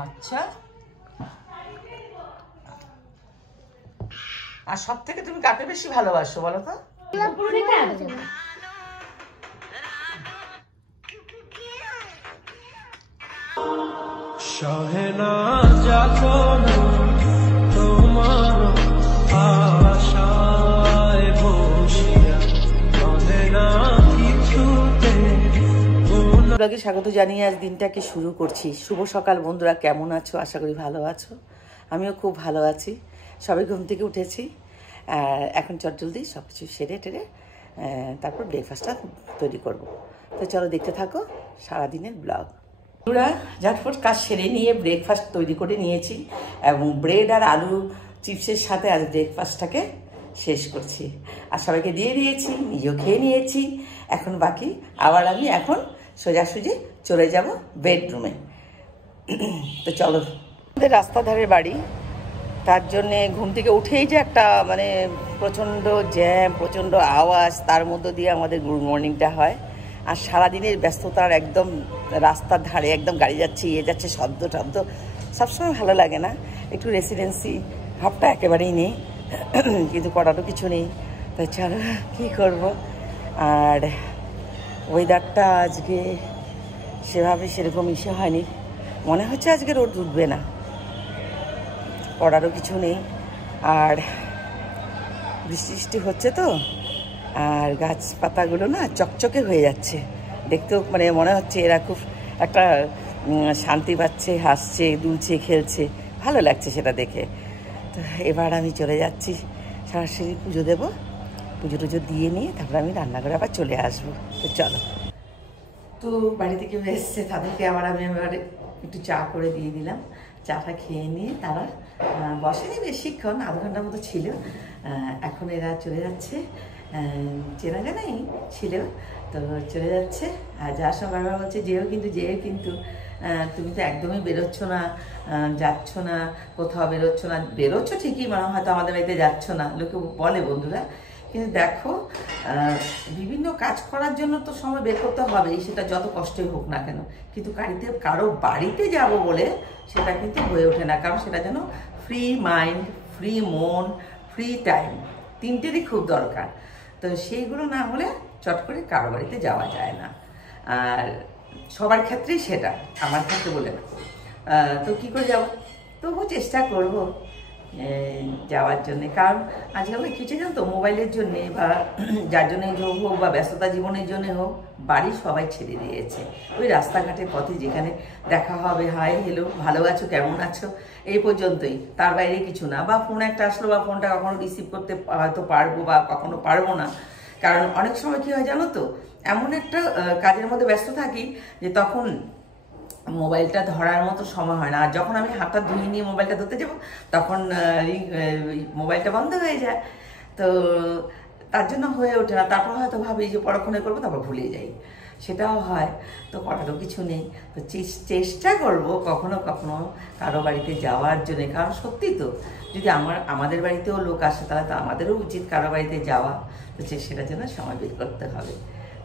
আচ্ছা, আর সব থেকে তুমি কাকে বেশি ভালোবাসো বলো তো? স্বাগত জানিয়ে আজ দিনটাকে শুরু করছি। শুভ সকাল বন্ধুরা, কেমন আছো? আশা করি ভালো আছো। আমিও খুব ভালো আছি। সবাই ঘুম থেকে উঠেছি, এখন চটজলদি সব কিছু সেরে টেরে তারপর ব্রেকফাস্টটা তৈরি করব। তো চলো দেখতে থাকো সারাদিনের ব্লগ। বন্ধুরা, ঝটফট কাজ সেরে নিয়ে ব্রেকফাস্ট তৈরি করে নিয়েছি এবং ব্রেড আর আলু চিপসের সাথে আজ ব্রেকফাস্টটাকে শেষ করছি। আর সবাইকে দিয়ে দিয়েছি, নিজেও খেয়ে নিয়েছি। এখন বাকি আবার আমি এখন সোজাসুজি চলে যাব বেডরুমে। তো চলো, আমাদের রাস্তার ধারে বাড়ি, তার জন্যে ঘুম থেকে উঠেই যে একটা মানে প্রচণ্ড জ্যাম, প্রচণ্ড আওয়াজ, তার মধ্য দিয়ে আমাদের গুড মর্নিংটা হয়। আর সারাদিনের ব্যস্ততার একদম রাস্তার ধারে একদম গাড়ি যাচ্ছে, যাচ্ছে, শব্দ টব্দ সবসময় ভালো লাগে না। একটু রেসিডেন্সি ভাবটা একেবারেই নেই, কিন্তু করারও কিছু নেই। তাই চলো কী করবো। আর ওয়েদারটা আজকে সেভাবে সেরকম ইসে হয়নি, মনে হচ্ছে আজকে রোদ উঠবে না, পড়ারও কিছু নেই। আর বৃষ্টি হচ্ছে তো, আর গাছপাতাগুলো না চকচকে হয়ে যাচ্ছে, দেখতেও মানে মনে হচ্ছে এরা খুব একটা শান্তি পাচ্ছে, হাসছে, দুলছে, খেলছে, ভালো লাগছে সেটা দেখে। তো এবার আমি চলে যাচ্ছি সরাসরি পুজো দেবো। পুজো টুজো দিয়ে নিয়ে তারপর আমি রান্নাঘরে আবার চলে আসবো। তো চলো। তো বাড়িতে কেউ এসছে, তাদেরকে আবার আমি একটু চা করে দিয়ে দিলাম। চাটা খেয়ে নিয়ে তারা বসেনি বেশিক্ষণ, আধ ঘন্টার মতো ছিল। এখন এরা চলে যাচ্ছে, চেনা জানাই ছিল তো চলে যাচ্ছে। আর যার সময় বারবার বলছে যেও কিন্তু তুমি তো একদমই বেরোচ্ছ না, যাচ্ছ না, কোথাও বেরোচ্ছ না। বেরোচ্ছ ঠিকই, মানে হয়তো আমাদের বাড়িতে যাচ্ছ না, লোকে বলে বন্ধুরা। কিন্তু দেখো, বিভিন্ন কাজ করার জন্য তো সময় বের করতে হবেই, সেটা যত কষ্টই হোক না কেন। কিন্তু কারো বাড়িতে যাব বলে সেটা কিন্তু হয়ে ওঠে না, কারণ সেটা যেন ফ্রি মাইন্ড, ফ্রি মন, ফ্রি টাইম, তিনটেরই খুব দরকার। তো সেইগুলো না হলে চট করে কারো বাড়িতে যাওয়া যায় না। আর সবার ক্ষেত্রেই সেটা, আমার ক্ষেত্রে বলে না। তো কী করে যাবো, তবুও চেষ্টা করব যাওয়ার জন্যে। কারণ আজকাল কিছু জানো তো, মোবাইলের জন্যে বা যার জন্যে হোক বা ব্যস্ততা জীবনের জন্যে হোক, বাড়ি সবাই ছেড়ে দিয়েছে। ওই রাস্তাঘাটের পথে যেখানে দেখা হবে, হাই হ্যালো, ভালো আছো, কেমন আছো, এই পর্যন্তই, তার বাইরে কিছু না। বা ফোন একটা আসলো, বা ফোনটা কখনো রিসিভ করতে হয়তো পারবো বা কখনো পারবো না। কারণ অনেক সময় কী হয় জানো তো, এমন একটা কাজের মধ্যে ব্যস্ত থাকি যে তখন মোবাইলটা ধরার মতো সময় হয় না। আর যখন আমি হাতটা ধুয়ে নিয়ে মোবাইলটা ধরতে যাবো, তখন মোবাইলটা বন্ধ হয়ে যায়। তো তার জন্য হয়ে ওঠে না। তারপর হয়তো ভাবি যে পরক্ষণে করবো, তারপর ভুলে যাই, সেটাও হয়। তো করারও কিছু নেই। তো চেষ্টা করব কখনো কখনো কারো বাড়িতে যাওয়ার জন্যে। কারণ সত্যি তো, যদি আমাদের বাড়িতেও লোক আসে, তাহলে তো আমাদেরও উচিত কারো বাড়িতে যাওয়া। তো সেটার জন্য সময় বের করতে হবে।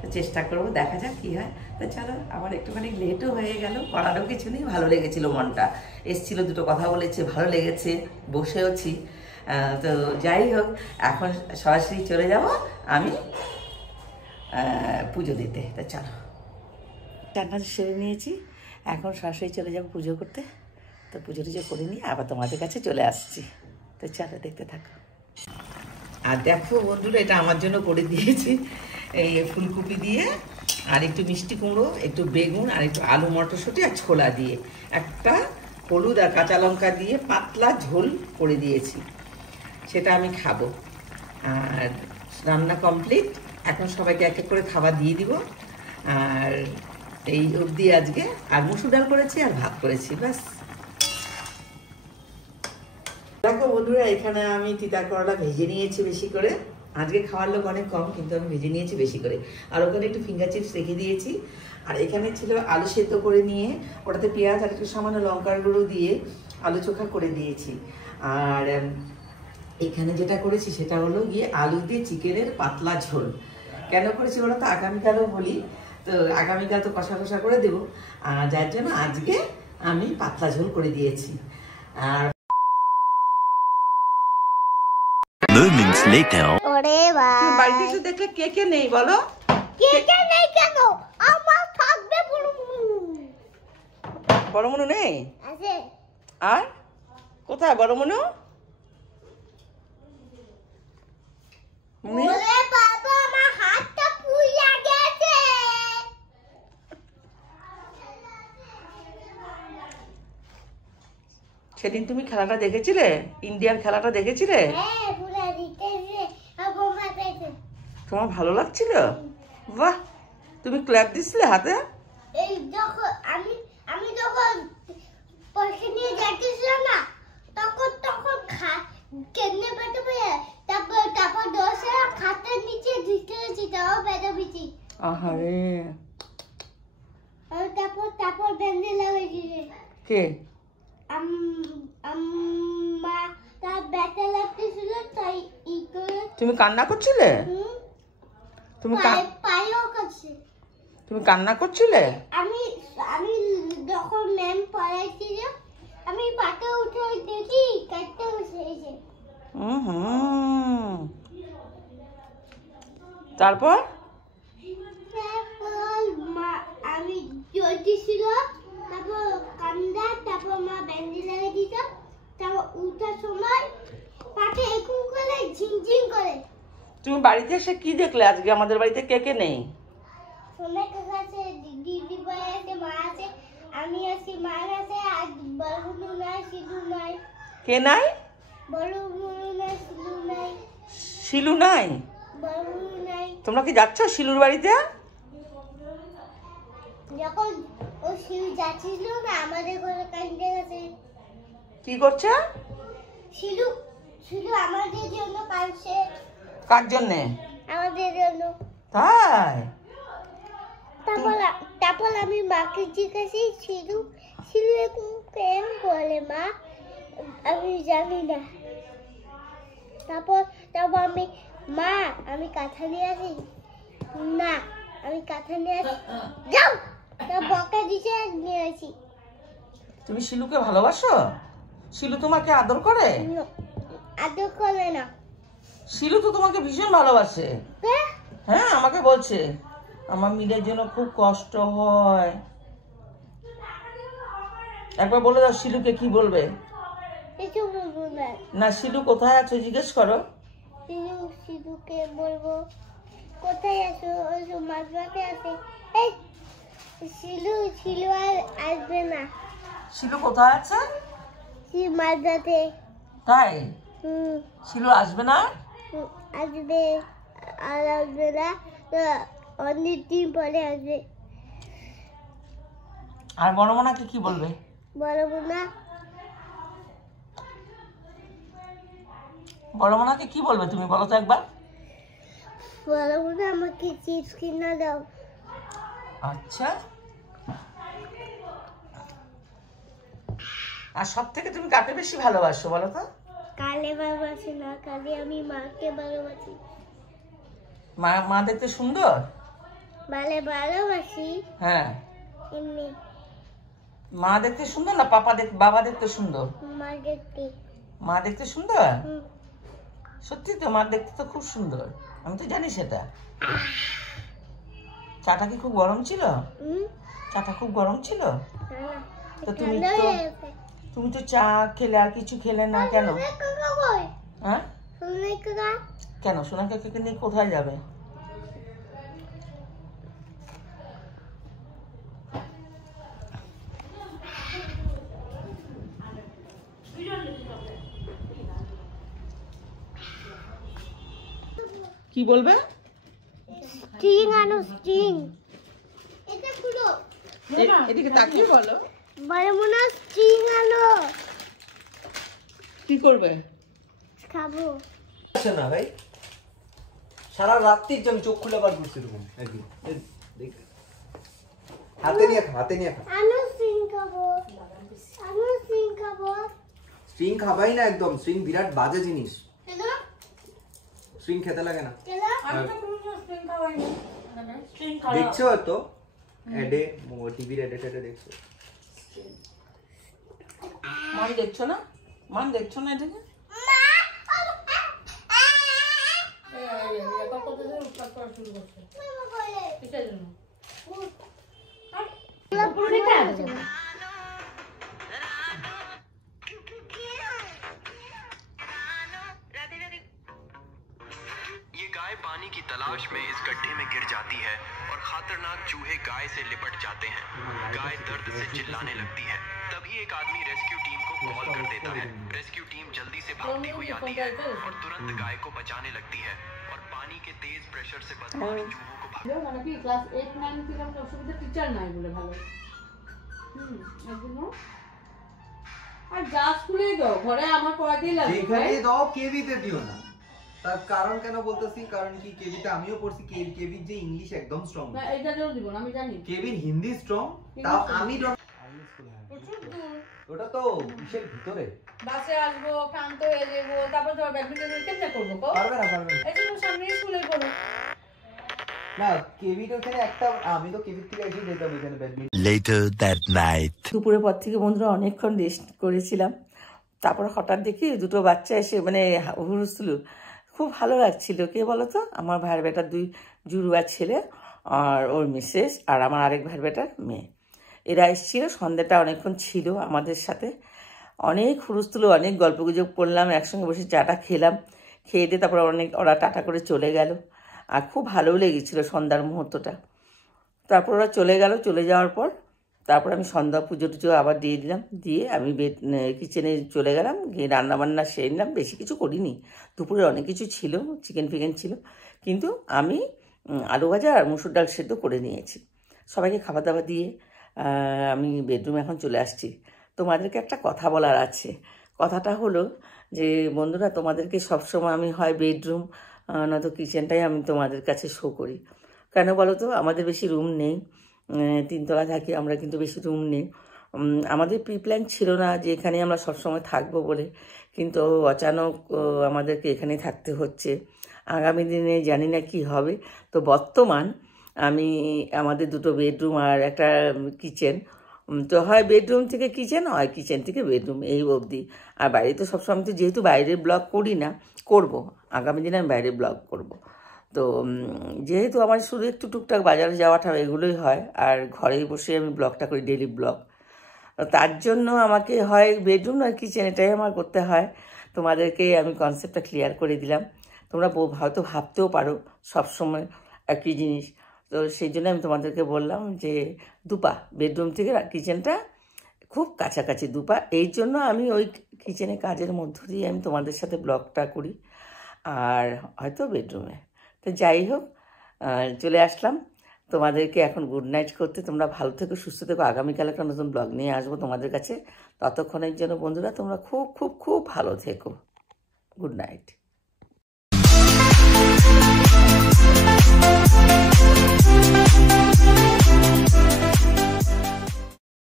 তো চেষ্টা করবো, দেখা যাক কী হয়। তো চলো, আমার একটুখানি লেটও হয়ে গেল, করারও কিছু নেই। ভালো লেগেছিল, মনটা এসছিল, দুটো কথা বলেছে, ভালো লেগেছে, বসেওছি। তো যাই হোক, এখন সরাসরি চলে যাব আমি পুজো দিতে। তো চলো, রান্না সেরে নিয়েছি, এখন সরাসরি চলে যাব পুজো করতে। তো পুজো টুজো করে নিয়ে আবার তোমাদের কাছে চলে আসছি। তো চলো, দেখতে থাকো। আর দেখো বন্ধুরা, এটা আমার জন্য করে দিয়েছি, এই ফুলকপি দিয়ে, আর একটু মিষ্টি কুমড়ো, একটু বেগুন, আর একটু আলু মটরশুঁটি আর ছোলা দিয়ে একটা হলুদ আর কাঁচা লঙ্কা দিয়ে পাতলা ঝোল করে দিয়েছি, সেটা আমি খাবো। আর রান্না কমপ্লিট, এখন সবাইকে এক এক করে খাবার দিয়ে দিব। আর এই অবধি আজকে আর মুসুর ডাল করেছি আর ভাত করেছি, ব্যাস। দেখো বন্ধুরা, এখানে আমি তিতা করলা ভেজে নিয়েছি বেশি করে। আজকে খাওয়ার লোক অনেক কম, কিন্তু আমি ভেজে নিয়েছি বেশি করে। আর ওখানে একটু ফিঙ্গার চিপস রেখে দিয়েছি। আর এখানে ছিল আলু সেদ্ধ করে নিয়ে ওটাতে পেঁয়াজ আর একটু সামান্য লঙ্কার গুঁড়ো দিয়ে আলু চোখা করে দিয়েছি। আর এখানে যেটা করেছি সেটা হলো গিয়ে আলু দিয়ে চিকেনের পাতলা ঝোল। কেন করেছি বলো তো, আগামীকালও বলি, তো আগামীকাল তো কষা কষা করে দেবো, যার জন্য আজকে আমি পাতলা ঝোল করে দিয়েছি। আর ওরে ভাই বাড়িতে এসে দেখলে কে কে নেই বলো? কে কে নেই কেন? আমার থাকবে বড় মনু নেই আছে। আর কোথায় বড় মনু? ওরে বাবা আমার হাতটা পুড়ে গেছে। সেদিন তুমি খেলাটা দেখেছিলে? ইন্ডিয়ার খেলাটা দেখেছিলে? হ্যাঁ পুরো দিতেছে আর বোমা পেয়েছে। তোমার ভালো লাগছিল? বাহ, তুমি ক্ল্যাপ দিছিলে হাতে? এই যখন আমি যখন পরীক্ষা নিয়ে যাচ্ছিলাম না তখন কেন্দ্রে পেটে পেয়ে তারপর দশে খাতের নিচে দিতে হয়েছি তাও পেটে পিছি। আহারে, আর তারপর বেঁধে লাগাইছি। কে? মা তার ব্যথা লাগতেছিল তাই ই করে। তুমি কান্না করছিলে? তুমি পায়েও কাছে তুমি কান্না করছিলে? আমি যখন ম্যাম পড়াইছিল আমি পাতে উঠে দেখি কাটতে বসেছে। তারপর মা আমি জ্বলতেছিল তারপর কান্দা তারপর মা ব্যান্ডেজ লাগিয়ে দিত। তারপর উঠার সময় পাতে এরকম করে ঝিনঝিন করে। তুমি বাড়িতে এসে কি দেখলে? আজকে আমাদের বাড়িতে কে কে নেই? সোনা কাকা আছে, দিদি ভাই আছে, মা আছে, আমি আছি, মা আছে, আর বড় বোন নাই, সিধু নাই। কে নাই? বড় বোন নাই, সিধু নাই। শিলু নাই? বড় বোন নাই। তোমরা কি যাচ্ছ শিলুর বাড়িতে? যখন ও শিলু যাচ্ছিল না আমাদের ঘরে কান্দে গেছে। কি করছে? শিলু আমাদের জন্য কাঁদছে। কার জন্যে? আমাদের জন্য। তাই? তারপর আমি মাকে জিজ্ঞাসি শিলু এরকম কেন বলে মা? আমি জানি না। তারপর আমি কাঁথা নিয়ে আসি না, আমি কাঁথা নিয়ে আসি যাও তা বকা দিছে নিয়ে আসি। তুমি শিলুকে ভালোবাসো? শিলু তোমাকে আদর করে? আদর করে না। শিলু তো তোমাকে ভীষণ ভালোবাসে। হ্যাঁ, আমাকে বলছে আমার মিলের জন্য খুব কষ্ট হয়। একবার বলে দাও শিলুকে কি বলবে? কিছু বলবো না। না, শিলু কোথায় আছো জিজ্ঞেস করো। শিলুকে বলবো কোথায় আছো? ওই তো মাঝরাতে আছে। এই শিলু আর আসবে না। শিলু কোথায় আছে? মাঝরাতে। তাই? শিলু আসবে না? আসবে আর আসবে না, অনেক দিন পরে আসবে। আর বড় মোনাকে কি বলবে? বড় মোনাকে কি বলবে তুমি বলো তো একবার? বড় বোনা আমাকে চিপস কিনে দাও। আচ্ছা, আর সব থেকে তুমি কাকে বেশি ভালোবাসো বলো তো? কালে ভালোবাসি না, কালে আমি মাকে ভালোবাসি। মা দেখতে সুন্দর? ভালোবাসি। হ্যাঁ, এমনি মা দেখতে সুন্দর না বাবা দেখতে সুন্দর? মা দেখতে সুন্দর? সত্যি তো, মা দেখতে তো খুব সুন্দর, আমি তো জানি সেটা। চাটা কি খুব গরম ছিল? চাটা খুব গরম ছিল? তো তুমি তো চা খেলে আর কিছু খেলে না কেন? হ্যাঁ, কেন সোনা কাকাকে নিয়ে কোথায় যাবে? কি বলবে? স্ট্রিং আনো, স্ট্রিং। এটা খুলো। এদিকে তাকিয়ে বলো। বড় মোনা স্ট্রিং আনো। কি করবে? খাবো। আসে না ভাই, সারা রাত্রি আমি চোখ খুলে বার করছি এরকম একদিন। হাতে নিয়ে খা। আনো স্ট্রিং খাবো। স্ট্রিং খাবাই না একদম, স্ট্রিং বিরাট বাজে জিনিস। কেন? স্ট্রিং খেতে লাগে না। কেন? দেখছো তো এডে, টিভির এডে দেখছো। মান দেখছো না? মান দেখছো না এটাকে? ये गाय पानी की तलाश में इस गड्ढे में गिर जाती है और खतरनाक चूहे गाय से लिपट जाते हैं। गाय दर्द से चिल्लाने लगती है। तभी एक आदमी रेस्क्यू टीम को कॉल कर देता है। रेस्क्यू टीम जल्दी से भागती हुई आती है और तुरंत गाय को बचाने लगती है और पानी के तेज प्रेशर से बदमाश चूहों को মানে কি ক্লাস 8 9 থেকে আমরা অসুবিধা টিচার নাই বলে ভালো একদম আর যা স্কুলেই দাও ঘরে আমার পড়াতেই লাগে যেখানে দাও কেবিতে দিও না। তার কারণ কেন বলতেছি, কারণ কি কেবিতে আমিও পড়ছি, কেবির যে ইংলিশ একদম স্ট্রং না, এটা জন্য দিব না আমি জানি কেবির হিন্দি স্ট্রং, তাও আমি ওটা তো বিশের ভিতরে বাসে আসবো ক্লান্ত হয়ে যাবো, তারপর ধর ব্যাডমিন্টন কেমনে করবো কো পারবে না এই জন্য সামনে স্কুলে করো না। কেবির ওখানে একটা, আমি তো কেবির থেকে এসে যেতাম ওখানে ব্যাডমিন্টন। Later that night. দুপুরের পর থেকে বন্ধুরা অনেকক্ষণ রেস্ট করেছিলাম। তারপর হঠাৎ দেখি দুটো বাচ্চা এসে মানে হুড়ুস্থুল, খুব ভালো লাগছিল। কে বলো তো? আমার ভাইয়ের বেটার 2 জুড়ুয়া ছেলে আর ওর মিসেস আর আমার আরেক ভাইয়ের বেটার মেয়ে। এরা এসেছিল, সন্ধ্যাটা অনেকক্ষণ ছিল আমাদের সাথে। অনেক হুড়ুস্থুল, অনেক গল্পগুজব করলাম, একসঙ্গে বসে চাটা খেলাম। খেয়ে দিয়ে তারপর ওরা টাটা করে চলে গেল। আর খুব ভালোও লেগেছিলো সন্ধ্যার মুহূর্তটা। তারপর ওরা চলে গেল। চলে যাওয়ার পর তারপর আমি সন্ধ্যা পুজো টুজো আবার দিয়ে দিলাম। দিয়ে আমি কিচেনে চলে গেলাম, গিয়ে রান্নাবান্না সেরে নিলাম। বেশি কিছু করিনি, দুপুরে অনেক কিছু ছিল, চিকেন ফিকেন ছিল, কিন্তু আমি আলু ভাজা আর মুসুর ডাল সেদ্ধ করে নিয়েছি। সবাইকে খাবার দাবার দিয়ে আমি বেডরুমে এখন চলে আসছি। তোমাদেরকে একটা কথা বলার আছে। কথাটা হলো যে বন্ধুরা, তোমাদেরকে সবসময় আমি হয় বেডরুম নয়তো কিচেনটাই আমি তোমাদের কাছে শো করি। কেন বলো তো? আমাদের বেশি রুম নেই, 3 তলা থাকি আমরা, কিন্তু বেশি রুম নেই। আমাদের প্রি প্ল্যান ছিল না যে এখানে আমরা সবসময় থাকবো বলে, কিন্তু অচানক আমাদেরকে এখানেই থাকতে হচ্ছে। আগামী দিনে জানি না কি হবে। তো বর্তমান আমি আমাদের 2টো বেডরুম আর একটা কিচেন, তো হয় বেডরুম থেকে কিচেন, হয় কিচেন থেকে বেডরুম, এই অবধি। আর বাইরে তো সবসময় তো যেহেতু বাইরের ব্লগ করি না, করব আগামী দিনে আমি বাইরে ব্লগ করব। তো যেহেতু আমার শুধু একটু টুকটাক বাজারে যাওয়াটা এগুলোই হয়, আর ঘরেই বসে আমি ব্লগটা করি, ডেইলি ব্লগ। তার জন্য আমাকে হয় বেডরুম আর কিচেন, এটাই আমার করতে হয়। তোমাদেরকে আমি কনসেপ্টটা ক্লিয়ার করে দিলাম। তোমরা হয়তো ভাবতেও পারো সবসময় একই জিনিস, তো সেই জন্য আমি তোমাদেরকে বললাম যে দুপা বেডরুম থেকে কিচেনটা খুব কাছাকাছি, দুপা। এই জন্য আমি ওই কিচেনে কাজের মধ্য দিয়ে আমি তোমাদের সাথে ব্লগটা করি, আর হয়তো বেডরুমে। তো যাই হোক, চলে আসলাম তোমাদেরকে এখন গুড নাইট করতে। তোমরা ভালো থেকো, সুস্থ থেকো। আগামীকাল একটা নতুন ব্লগ নিয়ে আসবো তোমাদের কাছে। ততক্ষণের জন্য বন্ধুরা তোমরা খুব খুব খুব ভালো থেকো। Good night.